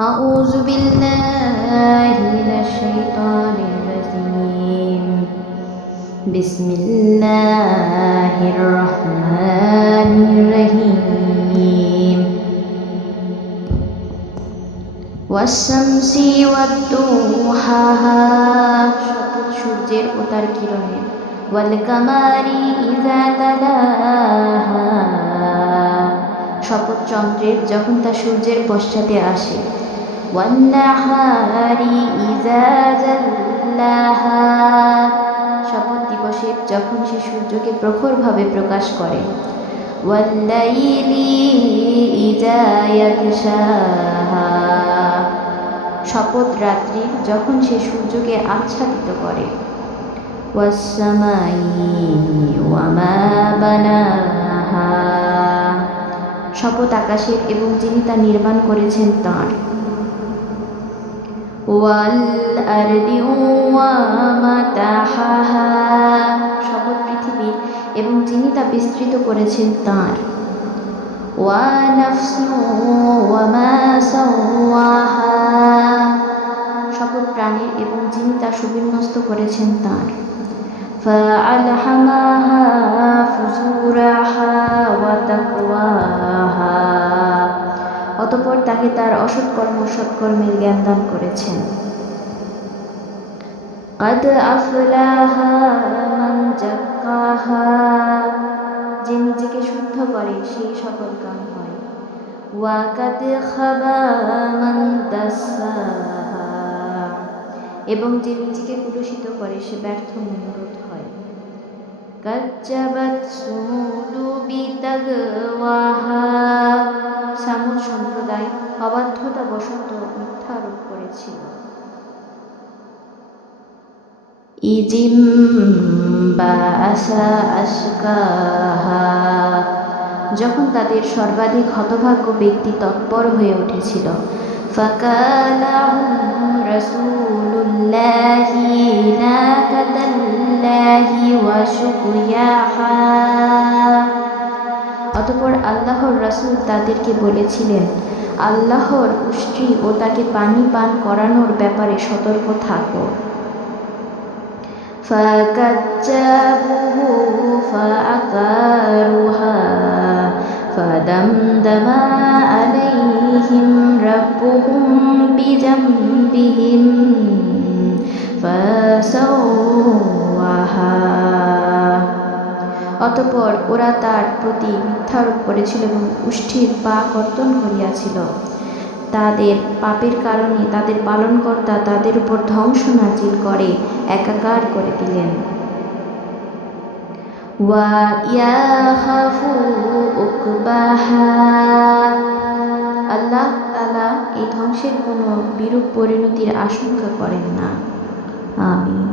أعوذ بالله من الشيطان الرجيم بسم الله الرحمن الرحيم والشمس والضحاها শপথ সূর্যের ও তার কিরণের والقمر إذا تلاها শপথ চন্দ্রের যখন তা সূর্যের পশ্চাতে আসে ওয়ান্নাহারি ইজা জাল্লাহা শপথ দিবসের যখন সে সূর্যকে প্রখরভাবে প্রকাশ করে শপথ রাত্রি যখন সে সূর্যকে আচ্ছাদিত করে শপথ আকাশের এবং যিনি তা নির্মাণ করেছেন তাঁর। ওয়াল আরদি ওয়ামা তাহাহা শপথ পৃথিবীর এবং যিনি তা বিস্তৃত করেছেন তাঁর ওয়া নাফসি ওয়ামা সাওয়াহা শপথ প্রাণীর এবং যিনি তা সুবিন্যস্ত করেছেন তাঁর فألهمها فجورها وتقواها অতপর তাকে তার অসৎকর্ম সৎকর্মের জ্ঞান দান করেছেন قد أفلح من زكاها যে নিজেকে শুদ্ধ করে সেই সকল কাম হয় ওয়াকাদ খাবা মান দাসাহা এবং যে নিজেকে কুলুষিত করে সে ব্যর্থ মনোরোধ হয় সামুদ সম্প্রদায় অবাধ্যতা বসন্ত করেছিল। ইজিম বাসা যখন তাদের সর্বাধিক হতভাগ্য ব্যক্তি তৎপর হয়ে উঠেছিল ফাকালাহুম অতপর আল্লাহর রাসূল তাদেরকে বলেছিলেন আল্লাহর উষ্ট্রি ও তাকে পানি পান করানোর ব্যাপারে সতর্ক থাকো فكذبوه فعقروها فدمدم عليهم ربهم بذنبهم فسواها অতপর ওরা তার প্রতি মিথ্যারোপ করেছিল এবং উষ্ঠির পা কর্তন করিয়াছিল। তাদের পাপের কারণে তাদের পালনকর্তা তাদের উপর ধ্বংস নাজিল করে, একাকার করে দিলেন। আল্লাহ তালা এই ধ্বংসের কোনো বিরূপ পরিণতির আশঙ্কা করেন না। আমি